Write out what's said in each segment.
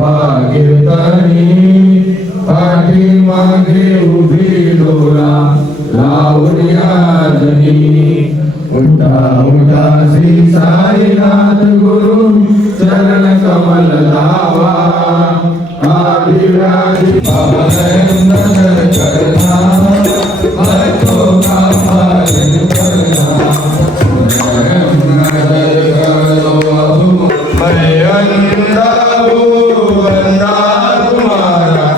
उभा कीर्तनी पाठी मागे उभी डोळा लावणी आजनी उठा उठा श्री साईनाथ गुरु चरण कमल धावा आदिव्याधी नगर करना भक्तों का पालन करना नगर करो मैं अंधा हूँ बंदा तुम्हारा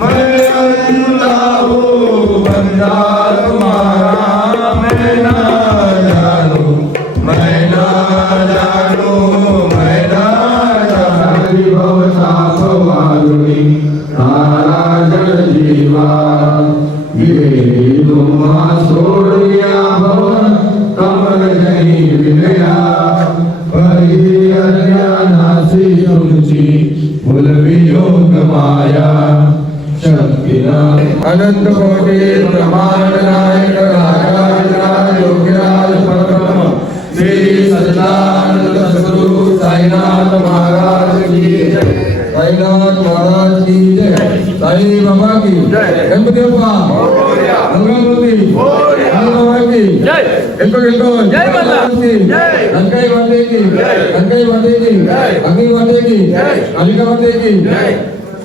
मैं अंधा हूँ बंदा तुम्हारा मैं ना जानू मैं ना जानू मैं ना जानू भव साप मारुणी नारायण जीवा ये तुम्हा सोडिया भव कमल जनी विनया परी अज्ञानासी तुमची भुलवी योग माया शक्तीना अनंत कोटी ब्रह्मांड नायक राजाधिराज योगीराज परब्रह्म श्री सच्चिदानंद सद्गुरु साईनाथ महाराज की जय साईनाथ महाराज की जय साई बाबा की जय गणपती बाप्पा मंगलमूर्ती बाबा की जय एको जय माता जय अंकाई माते की जय अंकाई माते की जय अग्नि माते की जय कालिका माते की जय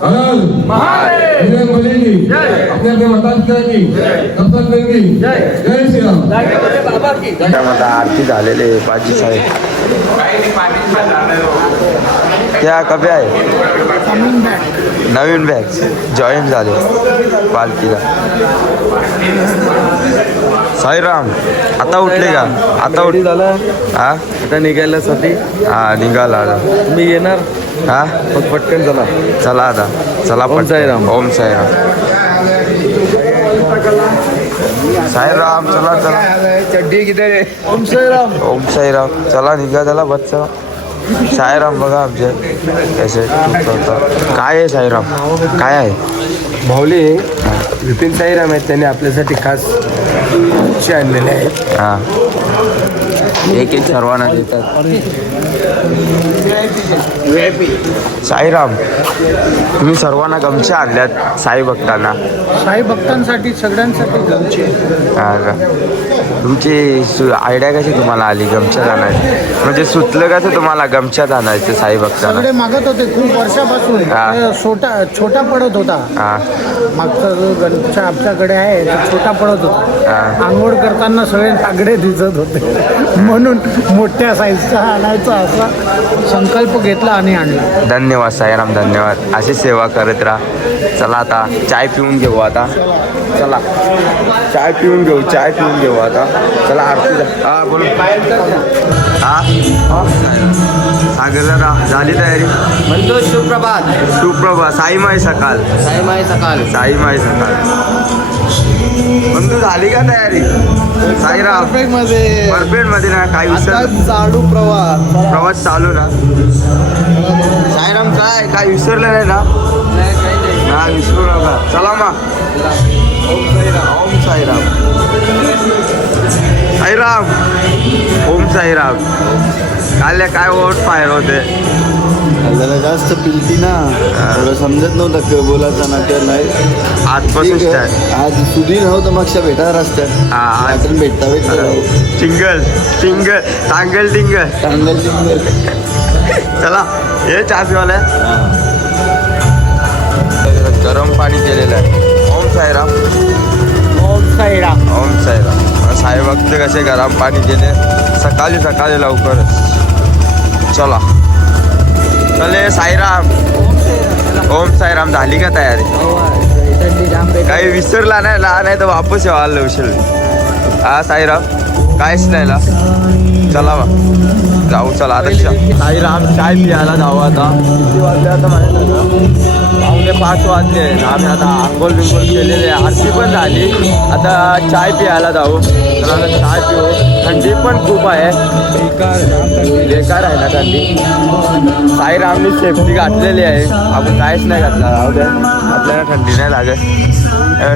अनंत महादेव बलि की जय अपने अपने माता पिता की जय सत्संग की जय जय श्री राम बाबा की आता आरती झालेले पाजी साहेब त्या कभी आहे नवीन बॅग जॉईन झाले पालखीला साईराम आता उठले का आता उठली झालं हा आता निघायला साठी हा निघाला आता मी येणार हा मग पटकन चला चला आता चला ओम साईराम ओम साईराम साईराम चला चला चड्डी किती ओम साईराम चला निघा चला बस चला साईराम बघा आमचे कसे काय आहे साईराम काय आहे भाऊली विपिन साईराम आहेत त्यांनी आपल्यासाठी खास आणलेले आहेत हा एक एक सर्वांना देतात साईराम तुम्ही सर्वांना गमछा आणल्यात साई भक्तांना साई भक्तांसाठी सगळ्यांसाठी गमछे हा का तुमची आयडिया कशी तुम्हाला आली गमछात आणायची म्हणजे सुचलं कसं तुम्हाला गमछात आणायचं साई भक्तांना सगळे मागत होते खूप वर्षापासून छोटा पडत होता हा मागचा जो गमछा आमच्याकडे आहे तो छोटा पडत होता आंघोळ करताना सगळे नागडे दिसत होते म्हणून मोठ्या साईजचा आणायचा असा संकल्प घेतला आणि आणला धन्यवाद साईराम धन्यवाद अशी सेवा करत राहा चला आता चाय पिऊन घेऊ आता चला चाय पिऊन घेऊ आता चला आरती हा बोल हा सागरला झाली तयारी म्हणतो सुप्रभात साईमाई सकाळ साईमाई सकाळ बंधू झाली का तयारी साईराम परफेक्ट मध्ये ना काही चालू प्रवास चालू ना साईराम काय विसरलं नाही ना विसरू नका चला मग ओम साईराम साईराम ओम साईराम काल काय ओट फायर होते जरा जास्त पिलती ना थोडं समजत नव्हतं बोलायचं ना तर नाही आजपासून आज सुधीर नव्हतं मागच्या भेटा रस्त्यात हा भेटता टिंगल चला हे चासवाल्या गरम पाणी केलेलं आहे ओम साईराम साई भक्त कसे गरम पाणी केले सकाळी लवकरच चला चले साईराम ओम साईराम झाली का तयारी काही विसरला नाही तर वापस यावं लवशील हा साईराम काहीच नाही ना चला जाऊ चला आता साईराम चाय पियाला जाऊ आता किती वाजले आता माहिती 5 वाजले आम्ही आता आंघोळ बिंघोळ केलेले आरती पण झाली आता चाय पियाला जाऊ तर आता चाय पिऊ थंडी पण खूप आहे बेकार आहे ना थंडी साईरामनी सेफ्टी घातलेली आहे आपण काहीच नाही घातला राहू द्या आपल्याला थंडी नाही लागत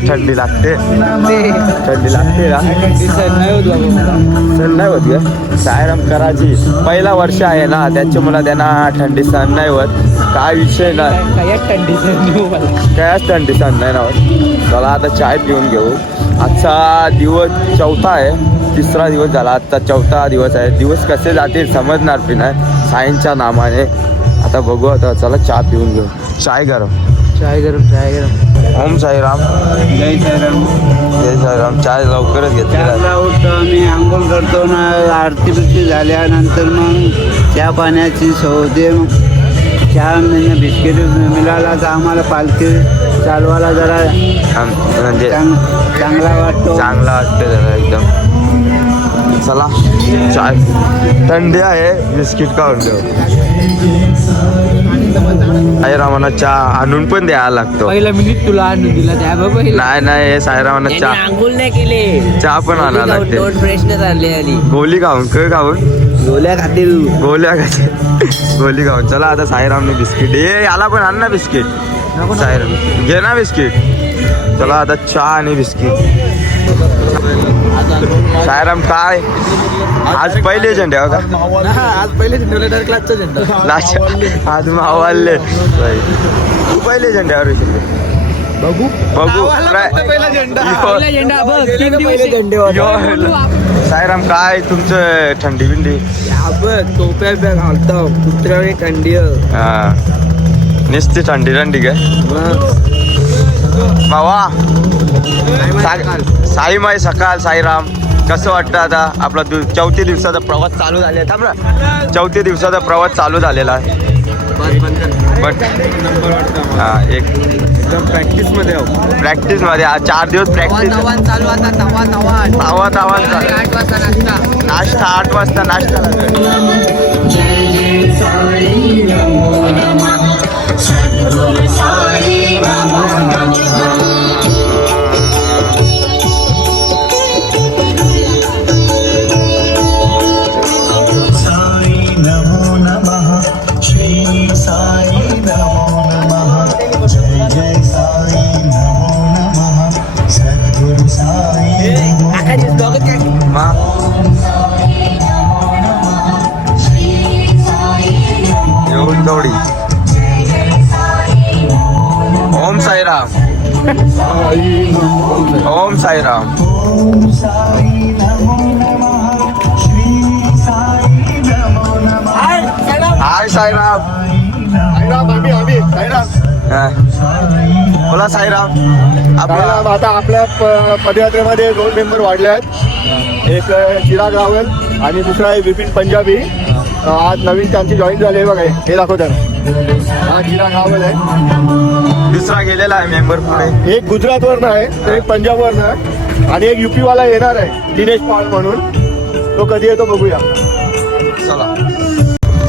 थंडी लागते का सण नाही होत साईराम करायची पहिला वर्ष आहे ना त्याच्यामुळे त्यांना थंडी सहन नाही होत काय विषय नाही, कायच थंडीचा नाही ना. चला आता चाय पिऊन घेऊ. आजचा दिवस चौथा आहे, तिसरा दिवस झाला, आजचा चौथा दिवस आहे. दिवस कसे जातील समजणार बी नाही साईंच्या नामाने. आता बघू, आता चला चहा पिऊन घेऊ. चाय गरम. ओम साईराम. जय साईराम. जय साईराम. चाय लवकरच घेतलेला. चारला उठतो आम्ही, आंघोळ करतो ना, आरती बिरती झाल्यानंतर मग चहा पाण्याची सौदे, चहा बिस्किट मिळाला तर आम्हाला पालखी चालवायला जरा म्हणजे चांगला वाटतो. चांगला वाटते जरा एकदम. चला चाय थंडी आहे, बिस्किट खाऊन देऊ. साईरामांना चहा आणून पण द्यायला लागतो. पहिला मिनिट तुला आणून दिला त्या बाबा नाही साईरामांना चहा आंघोळ नाही केले, चहा पण आणायला लागते. तोंड फ्रेशनेस आणली आली. गोली खाऊन गोळ्या खातील. गोली खाऊन. चला आता साईरामने बिस्किट, याला पण आण ना बिस्किट. साईराम घे ना बिस्किट. चला आता चहा आणि बिस्किट. साईराम काय आज पहिले झेंडे हो का? आज पहिले क्लासचा झेंडा. आज मावाले तू पहिले झेंड्यावर बघू. पहिला झेंडा बघ, 3 दिवस. साईराम काय तुमचं थंडी बिंडी? बघ टोप्या घालतो कुत्र्याने थंडी. हा नुसती थंडी काय भावा. साई माई सकाळ. साईराम कसं वाटतं आता? आपला चौथ्या दिवसाचा प्रवास चालू झाला आहे. थांब ना, चौथ्या दिवसाचा प्रवास चालू झालेला आहे. पण हा एकदम प्रॅक्टिसमध्ये आज 4 दिवस प्रॅक्टिस. चालू आता तावा 8 वाजता नाश्ता 8 वाजता नाश्ता येऊन दौडी. ओम साईराम. ओम साईराम. हाय साईराम. हा. बोला साईराम. आता आपल्या पदयात्रेमध्ये 2 मेंबर वाढले आहेत. एक चिराग रावल आणि दुसरा आहे विपिन पंजाबी. आज नवीन त्यांची जॉईन झाली आहे बघा, हे दाखव त्यांना. हा चिराग रावल आहे. दुसरा गेलेला आहे मेंबर पुढे. एक गुजरातवरनं आहे, तर एक पंजाबवरनं आहे आणि एक UP वाला येणार आहे दिनेश पाळ म्हणून. तो कधी येतो बघूया. चला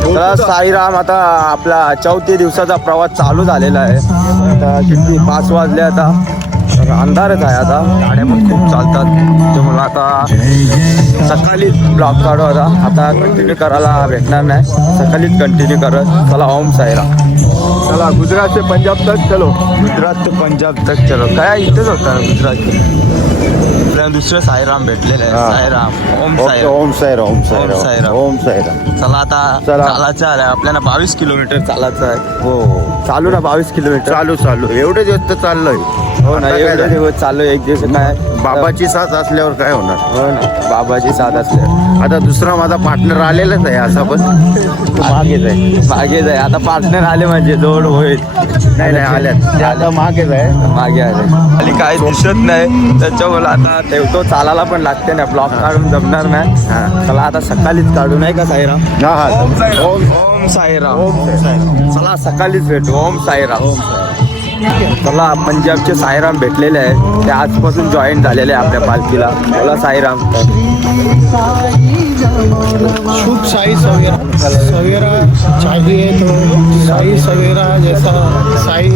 तर साईराम. आता आपला चौथ्या दिवसाचा प्रवास चालू झालेला आहे. आता किती 5 वाजले. आता तर अंधारच आहे. आता गाड्या पण खूप चालतात, त्यामुळे आता सकाळीच ब्लॉक काढू. आता कंटिन्यू करायला भेटणार नाही, सकाळीच कंटिन्यू करत. चला ओम साईराम. चला गुजरात ते पंजाब तक चलो. गुजरात ते पंजाब तक चलो. काय इथेच होता ना गुजरात. दुसरं साईराम भेटलेलं आहे. साईराम. ओम साईराम. ओम साईराम. ओम साईराम. साईराम. ओम साईराम. चला आता चालायचं आहे आपल्याला. 22 किलोमीटर चालायचं आहे. हो चालू ना 22 किलोमीटर. चालू एवढे दिवस तर चाललोय. हो ना, एवढे दिवस चालू. एक दिवस काय बाबाची साथ असल्यावर काय होणार. हो ना, बाबाची साथ असल्यावर. आता दुसरा माझा पार्टनर आलेलाच आहे. असा पण मागेच आहे. आता पार्टनर आले म्हणजे जोड होईल. नाही आल्यात. आता मागेच आहे. मागे आले. खाली काय दिसत नाही, त्याच्यामुळे आता ठेवतो. चालायला पण लागते ना, ब्लॉक काढून जमणार नाही. चला आता सकाळीच काढू नाही का साईराम? ओम साईराम. चला सकाळीच भेटू. ओम साईराम. चला पंजाबचे साईराम भेटलेले आहे, ते आजपासून जॉईन झालेले आहे आपल्या पालखीला. बोला साईराम. शुभ साई सवेरा. सवेरा चाहिए तो साई सवेरा जैसा साई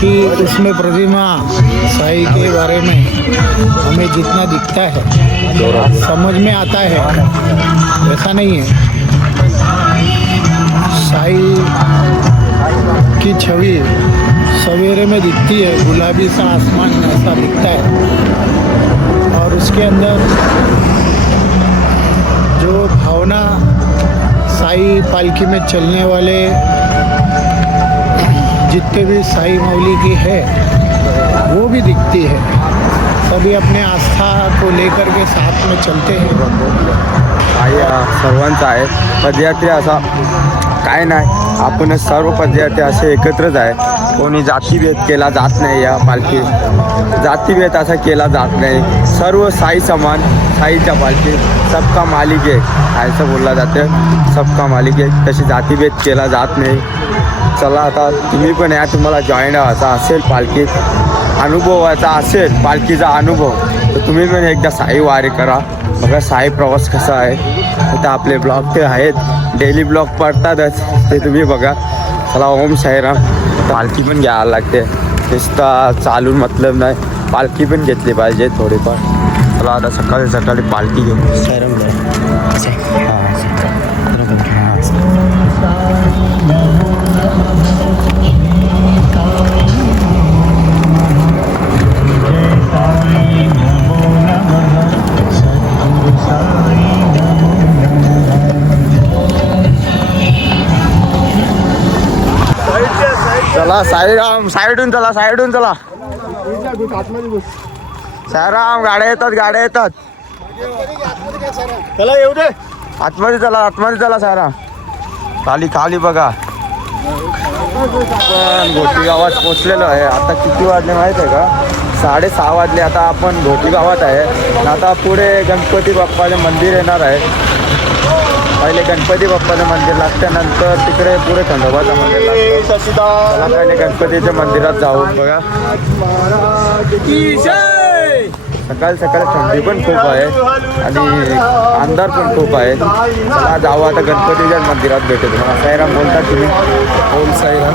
की उसमें प्रतिमा साई के बारे में हमें जितना दिखता है समझ में आता है ऐसा नहीं है. साई की छवि सवेरे में दिखती है, गुलाबी सा आसमान ऐसा दिखता है और उसके अंदर जो भावना साई पालकी में चलने वाले जितने भी साई मौली की है वो भी दिखती है। सभी अपने आस्था को लेकर के साथ में चलते हैं। काही सर्वांचा आहे पदयात्री असा काय नाही, आपण सर्व पदयात्री असे एकत्रच आहे. कोणी जातीभेद केला जात नाही या पालखीत, जातीभेद असा केला जात नाही. सर्व साई समान, साईच्या पालखी सबका मालिक आहे असं बोलला जातं. सबका मालिक आहे, तशी जातीभेद केला जात नाही. चला आता तुम्ही पण या, तुम्हाला जॉईन व्हायचा असेल पालखीत, अनुभवाचा असेल पालखीचा अनुभव, तर तुम्ही पण एकदा साई वारी करा. बघा साई प्रवास कसा आहे. इथं आपले ब्लॉग ते आहेत, डेली ब्लॉग पडतातच, ते तुम्ही बघा. चला ओम साईराम. पालखी पण घ्यायला लागते, नुसता चालून मतलब नाही, पालखी पण घेतली पाहिजे थोडीफार. चला आता सकाळी सकाळी पालखी घेऊ. साईराम चला साईराम. साईडून चला, साईडून चला. साईराम. गाड्या येतात, गाड्या येतात. चला येऊ दे. आतमध्ये चला, आतमध्ये चला साईराम. खाली खाली बघा. आपण घोटी गावात पोचलेलो आहे. आता किती वाजले माहीत आहे का? 6:30 वाजले. आता आपण घोटी गावात आहे. आता पुढे गणपती बाप्पाचे मंदिर येणार आहे. पहिले गणपती बाप्पाचं मंदिर लागल्यानंतर तिकडे पुढे खंडोबाचं मंदिर लागतं. चला पहिले गणपतीच्या मंदिरात जाऊ. बघा सकाळी सकाळी थंडी पण खूप आहे आणि अंधार पण खूप आहे. चला जाऊ आता गणपतीच्या मंदिरात भेटू. साईराम बोलतात तुम्ही. ओम साईराम.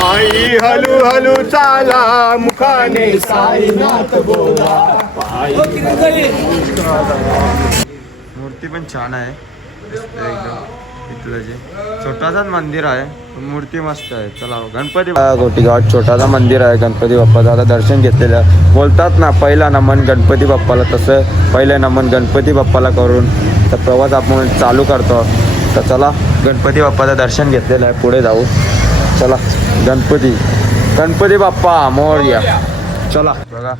पायी हलू हलू चाला, मुखाने साईनाथ बोला. मूर्ती पण छान आहे एकदम. इथलं जे छोटासाच मंदिर आहे, मूर्ती मस्त आहे. चला गणपती घोटी गावात छोटासा मंदिर आहे गणपती बाप्पाचं. आता दर्शन घेतलेलं. बोलतात ना पहिला नमन गणपती बाप्पाला, तसं पहिलं नमन गणपती बाप्पाला करून तर प्रवास आपण चालू करतो. तर चला गणपती बाप्पाचं दर्शन घेतलेलं आहे, पुढे जाऊ. चला गणपती गणपती बाप्पा मोरया. चला बघा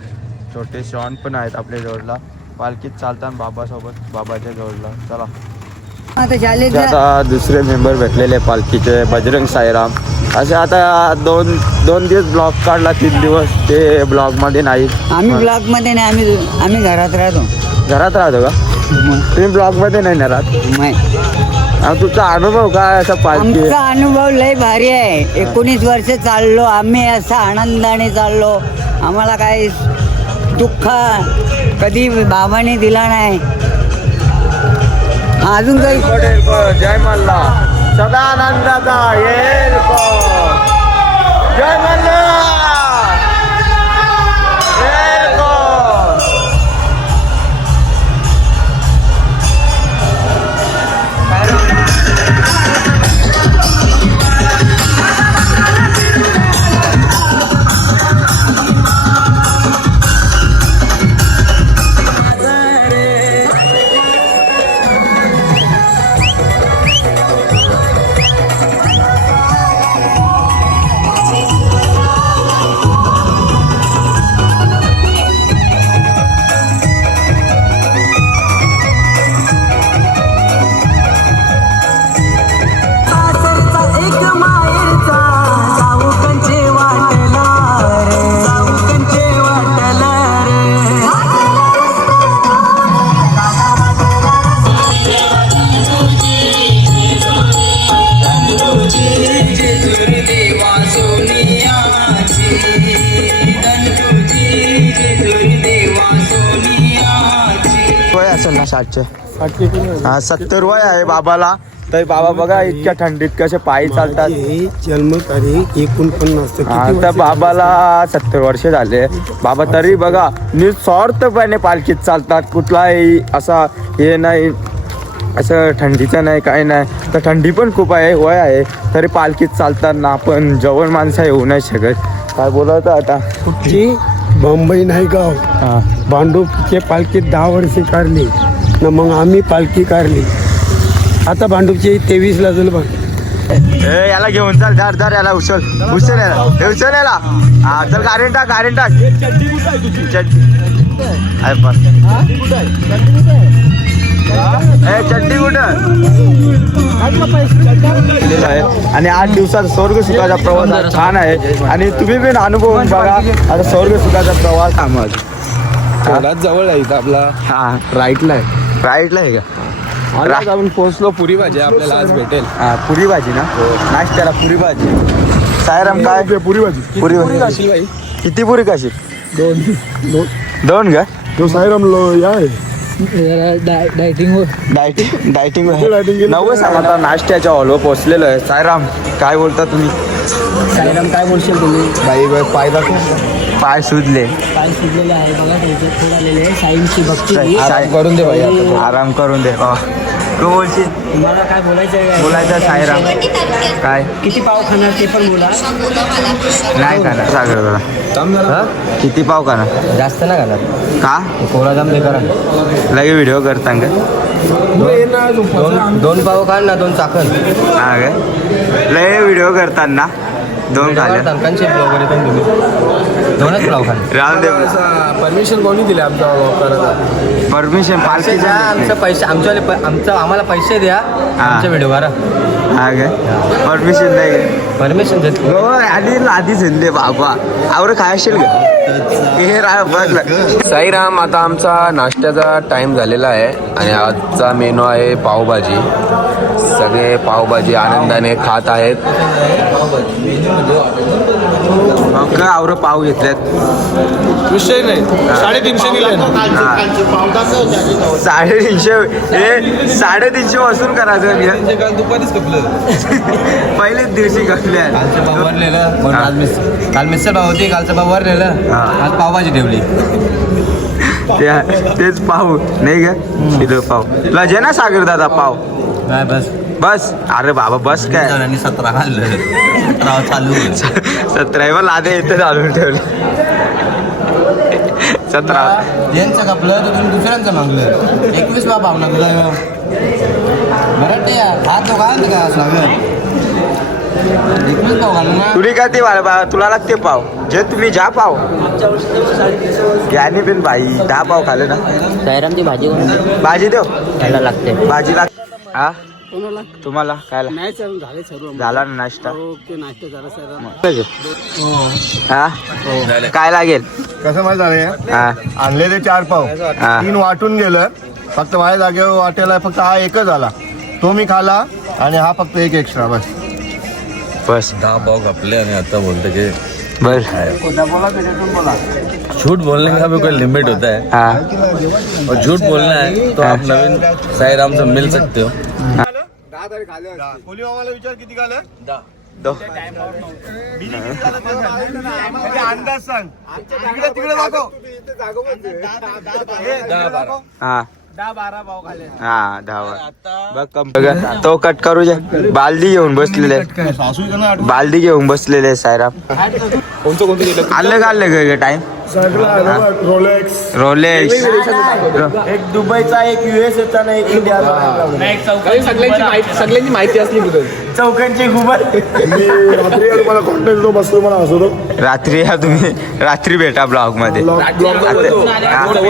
छोटे शॉन पण आहेत आपल्या जवळला. पालखीत चालतात बाबासोबत, बाबाच्या जवळला. चला आता दुसरे मेंबर भेटलेले पालखीचे, बजरंग साईराम. असे आता दोन दिवस ब्लॉग काढला, 3 दिवस ते ब्लॉगमध्ये नाही. आम्ही ब्लॉकमध्ये नाही, आम्ही घरात राहतो. घरात राहतो का तुम्ही? ब्लॉगमध्ये नाही ना राहत? तुमचा अनुभव काय असा पालखी? आमचा अनुभव लय भारी आहे. 19 वर्ष चाललो आम्ही, असा आनंदाने चाललो. आम्हाला काही दुःख कधी बाबाने दिला नाही. अजून काही जय मल्ला सदा आनंदाचा येईल. जय मल्ला. असेल ना 60चे. हा 70 वय आहे बाबाला. तर बाबा बघा इतक्या थंडीत कसे पायी चालतात. जन्मतारीख 49. आता बाबाला 70 वर्ष झाले. बाबा तरी बघा निस्वार्थपणे पालखीत चालतात. कुठलाही असा हे नाही, असं थंडीचं नाही काही नाही. तर थंडी पण खूप आहे, वय आहे, तरी पालखीत चालताना आपण जवळ माणसं येऊ नाही शकत. काय बोलवतं आता कुठली मुंबई नाही गाव. भांडूपचे पालखीत 10 वर्षे काढली ना, मग आम्ही पालखी काढली. आता भांडूपची 23ला झालं बघ. ए याला घेऊन चल, धर धर याला, उचल उचल याला, उचल याला. हा चल, गारेन टाक, गारेन टाक. चड्डी अरे पण चड्डी कुठं आहे. आणि 8 दिवसाचा स्वर्ग सुखाचा प्रवास छान आहे. आणि तुम्ही पण अनुभव बघा आता स्वर्ग सुखाचा प्रवास. जवळ आहे इथं आपला. हा राईटला आहे. राईटला आहे का? आज आपण पोहोचलो. पुरी भाजी आपल्याला आज भेटेल. हा पुरी भाजी ना, नाश्त्याला पुरी भाजी. सायराम काय पुरी भाजी. पुरी भाजी भाई किती पुरी काशी? 2 का? तो साईराम या आहे. डायटिंग 9 सांगा. आता नाश्त्याच्या हॉलवर पोहोचलेलो आहे. सायराम काय बोलता तुम्ही? साईराम काय बोलशील तुम्ही? बाई पाय दाखव. पाय सुजले. पाय सुजलेले आहे बघा, त्याच्यात थोडं आलेले आहे. साईंची भक्ती आराम करून दे भाई आता. आराम करून दे. तू बोलशील? तुम्हाला काय बोलायचं आहे? बोलायचं सायराम काय? किती पाव खाणार ते पण बोला. नाही खाणार सागर जरा. किती पाव खाणार? जास्त नाही खाणार. का? कोरा जाम दे करा. लगे व्हिडिओ करता का? 2 पाव खाल ना, 2 चाकण. हा काय? लय व्हिडिओ करताना 2 खाले. वगैरे पण तुम्ही 2च पाव खाल. रामदेव परमिशन कोणी दिले आमचा walk करायला? परमिशन पालखीच्या आमचं पैसे आम्हाला पैसे द्या. आमच्या व्हिडिओ करा. हा काय? परमिशन नाही काय? परमिशन देत. हो आधीच हिंदे बाबा आवर काय असेल का? हे बघ साईराम, आता आमचा नाश्त्याचा टाइम झालेला आहे आणि आजचा मेनू आहे पावभाजी. सगळे पावभाजी आनंदाने खात आहेत. का आवर पाव घेतल्यात? विषय नाही. 350 दिले. 350. हे 350 वसूल करायचं. काल दुपारीच कपलं. पहिलेच दिवशी कपल्या. कालचं पाव वरलेलं. काल मिसळ पाव होती, कालचं पाव वरलेलं. आज पावभाजी ठेवली. तेच पाव नाही का? इथं पाव तुला जे ना सागर दादा पाव. काय बस बस. अरे बाबा बस काय? 17 खाल्लं. 17 चालू. 17 लादे इथे चालून ठेवले. 17 यांचं कापलं तर तुम्ही दुसऱ्यांचं मागलं. 21 पाव ना तुला. बरं ते हात दोघा का स्वागत. 21 पाव घालू ना. तुरी का ते तुला लागते पाव जे तुम्ही ज्या पाव याने पण बाई 10 पाव खाले ना. साईरामची भाजी भाजी देव खायला लागते. भाजी लाग. हा तुम्हाला काय नाही चालू झाले सर्व. झाला ना नाश्ता? ओके, नाश्ता झाला सर. हा काय लागेल? कसं माहिती झालं? हा आणलेले 4 पाव हा. 3 वाटून गेलं. फक्त माझ्या जागेवर वाटेला फक्त हा एकच आला. तो मी खाला आणि हा फक्त एक एक्स्ट्रा बस. बस 10 पाव कापले आणि आता बोलते कि बर. झूठ बोलने का भी कोई लिमिट होता है हा और झूठ बोलना है तो आप नवीन साईराम से मिल सकते हो. कोली मामाला विचार किती खाल्लं? दो. अंदाज सांग. तिकडे दाखव. हा 10-12 पाव खाले. हा 10 बघ बघा तो कट करू जे. बालदी घेऊन बसलेले. बालदी घेऊन बसलेले सायराम. आलं का टाइम? रोलेक्स. एक दुबईचा, एक USA ना, एक इंडियाचा. सगळ्यांची माहिती असली कुठे चौकांची खूप. रात्री मला कॉन्टॅक्ट बसलो मला हसवतो. रात्री या तुम्ही रात्री भेटा ब्लॉग मध्ये.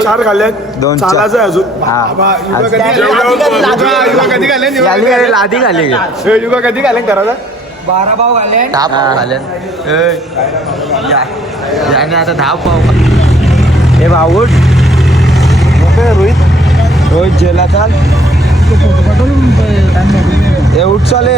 4 खाल्ल्यात. 2 चालायचं अजून. लादी घाले युगा कधी घालेन करायला? 12 पाव घाले. 10 पाव झाले. आता 10 पाव. हे भाऊ रोहित जेला चाल. हे उठ चाले.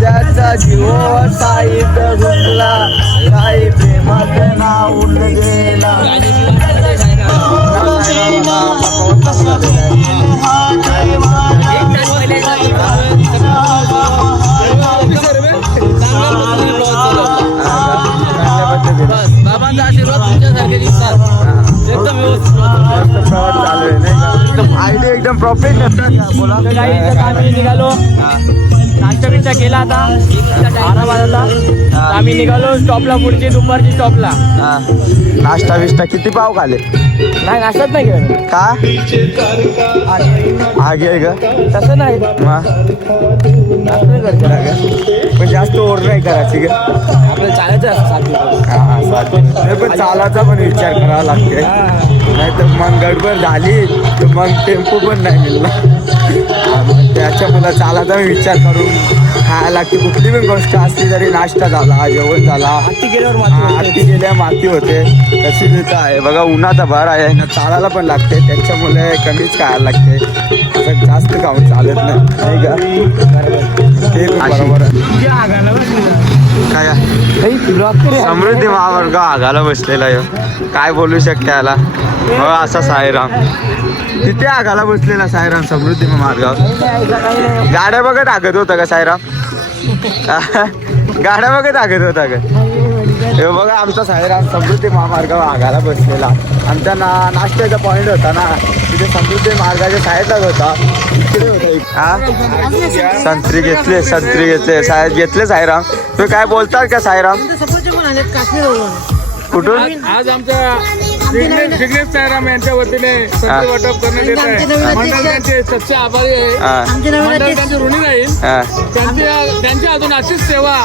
त्याचा जीव साईत घुसला. काही प्रेमात नाव गेला. बाबांचा आशीर्वाद तुमच्यासारखे दिसतात. एकदम व्यवस्थित चालू आहे नाही का? आयडी एकदम प्रोफेशनल बोला. आम्ही निघालो नाश्ता बिस्टा केला आता 12 वाजता. आम्ही निघालो स्टॉपला पुढची दुपारची स्टॉपला. नाश्ता बिष्टा किती पाव खाले? नाही नाश्ताच नाही केलं का आगे आहे का तसं नाही पण जास्त ओढ नाही करायची का आपल्याला चालायचं असं पण चालायचा पण विचार करावा लागते नाही तर मग गडबड झाली तर मग टेम्पो पण नाही मिळणार. त्याच्यामुळे चालायचा विचार करून खायला लागते. कुठली पण गोष्ट असली तरी नाश्ता झाला जेवण झाला आरती गेल्या माती होते तशी तिथं आहे बघा. उन्हाचा भर आहे ना चालायला पण लागते त्याच्यामुळे कमीच खायला लागते. असं जास्त खाऊन चालत नाही का ते बरोबर काय समृद्धी महामार्ग आगाला बसलेला आहे काय बोलू शकते याला. हो असा साईराम तिथे आगाला बसलेला साईराम समृद्धी महामार्गावर. गाड्या बघत आगत होता का साईराम? गाड्या बघत आगत होता का? हे बघा आमचा साईराम समृद्धी महामार्गावर आगाला बसलेला. आमचा नाश्त्याचा पॉईंट होता ना तिथे समृद्धी मार्गाच्या साईडलाच होता. इकडे होता संत्री घेतले साहेब घेतले साईराम. तुम्ही काय बोलतात का साईराम? कुठून? आज आमच्या जिग्नेश साईराम यांच्या वतीने संधी वाटप करण्यात येत आहे. मंडळ त्यांचे सच्चे आभारी आहे. मंडळ त्यांचे ऋणी राहील. त्यांच्या अजून अशीच सेवा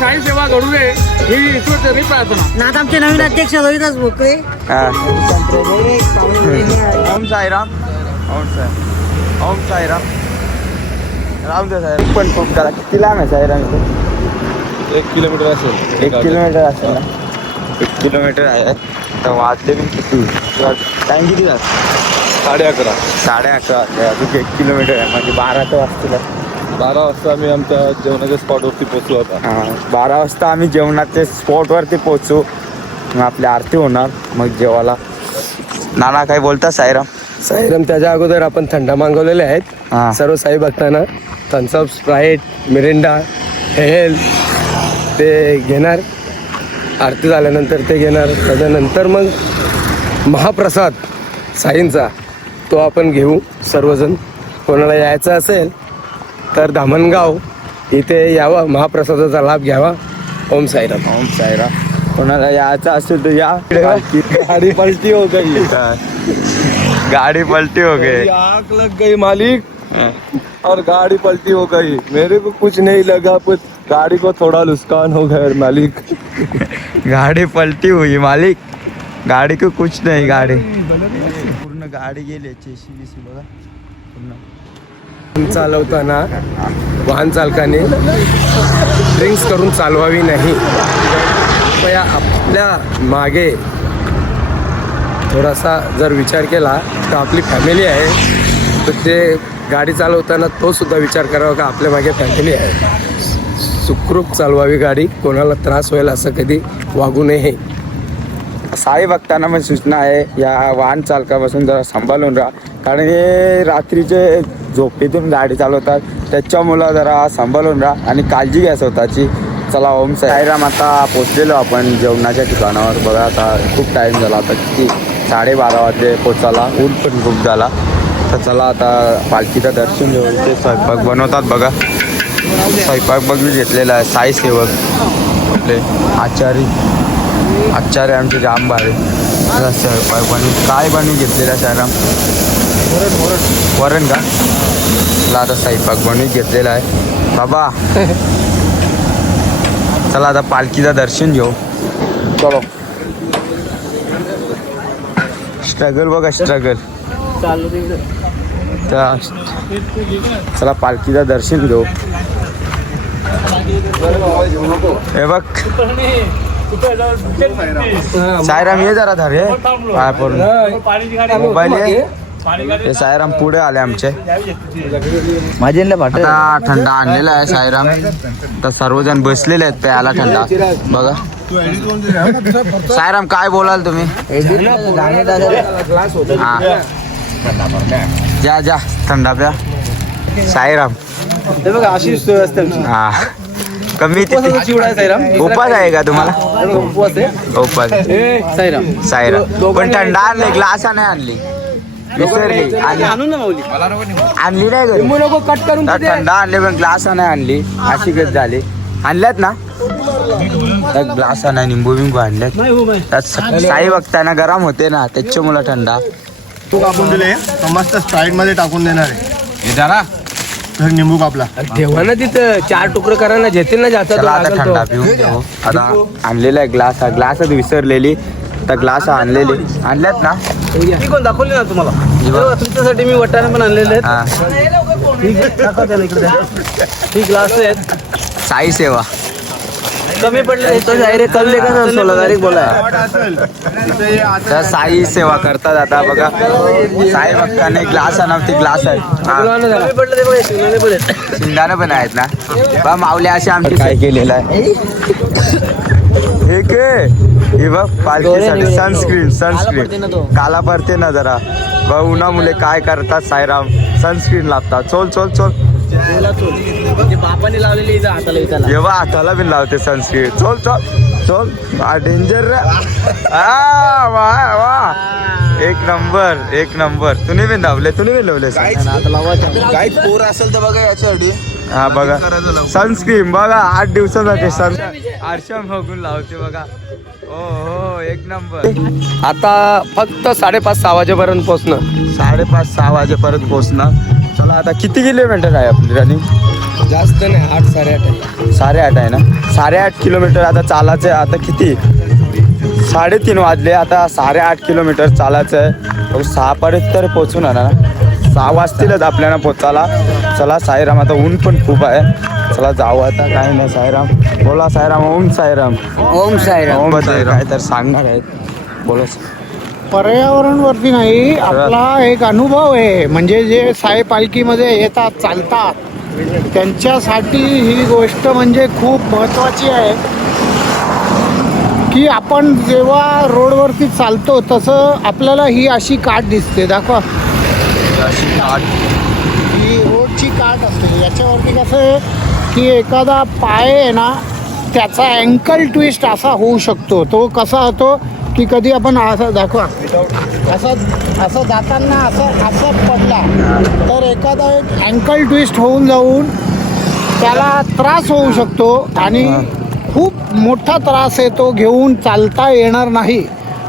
साई सेवा घडू नये ही ईश्वरचरणी प्रार्थना. आता आमचे नवीन अध्यक्ष रविदास भोकरे. ओम साईराम. ओम साईराम. राम दे साईराम. पण खूप करा किती लांब आहे साईराम? 1 किलोमीटर असेल. 1 किलोमीटर असेल ना. 1 किलोमीटर आहे तर वाजले पण किती टाईम किती झाला? 11:30. अजून 1 किलोमीटर आहे म्हणजे 12 तर वाजतील. 12 वाजता आम्ही आमच्या जेवणाच्या स्पॉटवरती पोहोचलो होता. 12 वाजता आम्ही जेवणाच्या स्पॉटवरती पोहोचू. मग आपली आरती होणार मग जेवायला. नाना काय बोलतात साईराम? साईराम त्याच्या अगोदर आपण थंडा मागवलेले आहेत सर्व साई भक्तांना. थम्सअप स्प्राईट मिरिंडा हेल ते घेणार. आरती झाल्यानंतर ते घेणार. त्याच्यानंतर मग महाप्रसाद साईंचा तो आपण घेऊ सर्वजण. कोणाला यायचं असेल तर धामणगाव इथे यावं महाप्रसादाचा लाभ घ्यावा. ओम साईराम. ओम साईराम. कोणाला यायचं असेल तर या. गाड़ी पलटी हो गई. गाडी पलटी हो गई. आग लग गई मालिक और गाड़ी पलटी हो गई. मेरे को कुछ नहीं लगा पर गाड़ी को थोड़ा नुकसान हो गया मालिक. गाडी पलटी हुई मालिक. गाडी को कुछ नाही. गाडी पूर्ण गाडी गेली. चेशी बघा पूर्ण. चालवताना वाहन चालकाने ड्रिंक्स करून चालवावी नाही. कृपया आपल्या मागे थोडासा जर विचार केला तर आपली फॅमिली आहे तर ते गाडी चालवताना तो सुद्धा विचार करावा का आपल्या मागे फॅमिली आहे. सुखरूप चालवावी गाडी. कोणाला त्रास होईल असं कधी वागू नये. साई भक्तांना पण सूचना आहे या वाहन चालकापासून जरा सांभाळून राहा. कारण हे रात्रीचे झोपेतून गाडी चालवतात त्याच्यामुळं जरा सांभाळून राहा आणि काळजी घ्या स्वतःची. चला ओम साईराम. आता पोचलेलो आपण जेवणाच्या ठिकाणावर. बघा आता खूप टाईम झाला. आता किती 12:30 वाजले पोचायला. ऊन पण खूप झाला. तर चला आता पालखीचं दर्शन घेऊ. ते स्वयंपाक बनवतात बघा. स्वयंपाक बघून घेतलेला आहे. साई सेवक आपले आचार्य आमचे जाम भारे स्वयंपाक काय बनवून घेतलेला साईराम? वरण का? चला आता स्वयंपाक बनवून घेतलेला आहे बाबा. चला आता पालखीचं दर्शन घेऊ. चलो. स्ट्रगल बघा स्ट्रगल. चला पालखीचं दर्शन घेऊ. हे बघ साईराम ये जरा धरे पाय पडून मोबाईल हे साईराम पुढे आले आमचे. आता थंडा आणलेला आहे साईराम. तर सर्वजण बसलेले आहेत प्यायला थंडा बघा. साईराम काय बोलाल तुम्ही? हा जा जा थंडा प्या साईराम. हा कमी उपास आहे का तुम्हाला? उपास साईराम. पण थंडा आणली ग्लास नाही आणली. विसरली आणून ना माऊली. आणली नाही घरी. लिंबू नको कट करून तर थंडा आणले पण ग्लास नाही आणली अशी गत झाली. आणल्यात ना ग्लास नाही निंबू बिंबू आणल्यात. त्यात साई बघताना गरम होते ना त्याच्यामुळे थंडा. तू कापून दिले तर मस्त स्प्राईट मध्ये टाकून देणार आहे. तर निंबू कापला ठेवा ना तिथं 4 तुकडे करा ना घेतील ना जाता चला आता थंडा पिऊन घेऊ. आता आणलेला आहे ग्लास. हा ग्लासच विसरलेली तर ग्लास आणलेली आणल्यात ना. ती कोण दाखवली ना तुम्हाला तुमच्यासाठी मी वटाणे पण आणलेले आहेत. हा ही ग्लास आहेत साई सेवा. कमी पडले तो डायरेक्ट कल्ले का सोला डायरेक्ट बोला. तर साई सेवा करतात आता बघा. साई बघताना ग्लास नव्हती ग्लास आहे. कमी पडले ते बघा शिंगाणे पण आहेत. शिंगाने पण आहेत ना बा. माऊली अशी आमची काय केलेलं आहे हे हे बघ पालखीसाठी सनस्क्रीन काला पडते ना जरा बा. उन्हामुळे काय करतात साईराम सनस्क्रीन लावतात. चोल चोल चोल बापाने लावलेली इथं हाताला इथं जेव्हा हाताला बिन लावते सनस्क्रीन. चोल चोल चोल डेंजर. वा वा एक नंबर. तुम्ही बिन लावले काही पोर असेल तर बघा याच्यासाठी. हा बघा सनस्क्रीन बघा 8 दिवसासाठी सन आरशम बघून लावते बघा. हो एक नंबर. आता फक्त 5:30-6 वाजेपर्यंत पोहोचणं. 5:30-6 वाजेपर्यंत पोहोचणं. चला आता किती किलोमीटर आहे आपली रनिंग? जास्त नाही 8-8.5 8:30 आहे ना. 8.5 किलोमीटर आता चालायचं आहे. आता किती 3:30 वाजले. आता 8.5 किलोमीटर चालायचं आहे. 6 पर्यंत तर पोचून ना 6 वाजतीलच आपल्याला पोचायला. चला साईराम आता ऊन पण खूप आहे. चला जाऊ आता. काय नाही साईराम बोला. साईराम ओम साईराम. ओम साईराम. ओम साईराम काय तर सांगणार आहेत बोला. पर्यावरणवरती नाही आपला एक अनुभव आहे. म्हणजे जे साई पालखीमध्ये येतात चालतात त्यांच्यासाठी ही गोष्ट म्हणजे खूप महत्त्वाची आहे की आपण जेव्हा रोडवरती चालतो तसं आपल्याला ही अशी काठ दिसते. दाखवा ही रोडची काठ असते. याच्यावरती कसं आहे की एखादा पाय आहे ना त्याचा अँकल ट्विस्ट असा होऊ शकतो. तो कसा होतो की कधी आपण असं दाखवा असं जाताना असं पडला तर एखादा एक अँकल ट्विस्ट होऊन जाऊन त्याला त्रास होऊ शकतो आणि खूप मोठा त्रास आहे. तो घेऊन चालता येणार नाही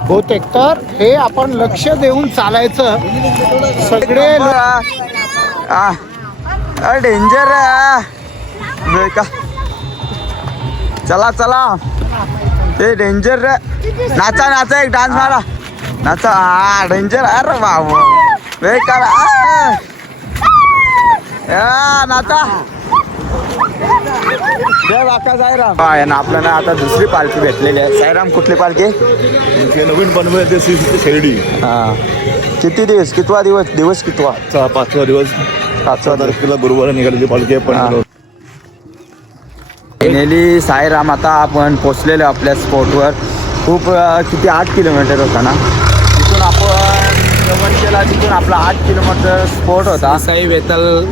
बहुतेक. तर हे आपण लक्ष देऊन चालायचं. सगळे डेंजर का. चला चला ते डेंजर. नाचा एक डान्स मारा नाचा. हा डेंजर. अरे बाबा बेकार नाचा. जय बाका साईराम. आपल्याला आता दुसरी पालखी भेटलेली आहे. साईराम कुठली पालखी? नवीन बनवायचे शिर्डी. हा किती कितवा दिवस कितवा? 5वा दिवस. 5 तारखेला गुरुवार निघालेली पालखी पण नेली साईराम. आता आपण पोचलेलो आपल्या स्पॉटवर. खूप किती 8 किलोमीटर होता ना तिथून आपण गमन केला. तिथून आपला 8 किलोमीटर स्पॉट होता. साई वेताल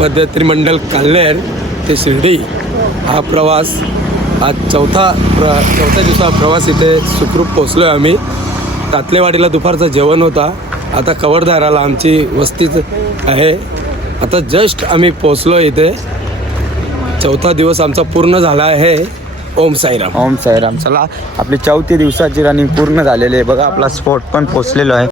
पदयात्री मंडळ काल्हेर ते शिर्डी हा प्रवास आज चौथा दिवसा प्रवास. इथे सुखरूप पोचलो आहे आम्ही. तातलेवाडीला दुपारचं जेवण होता. आता कवरदाराला आमची वस्तीच आहे. आता जस्ट आम्ही पोचलो इथे. चौथा दिवस आमचा पूर्ण झाला आहे. ओम साईराम. ओम साईराम. चला आपली 4थी दिवसाची रनिंग पूर्ण झालेली आहे. बघा आपला स्पॉट पण पोचलेलो आहे.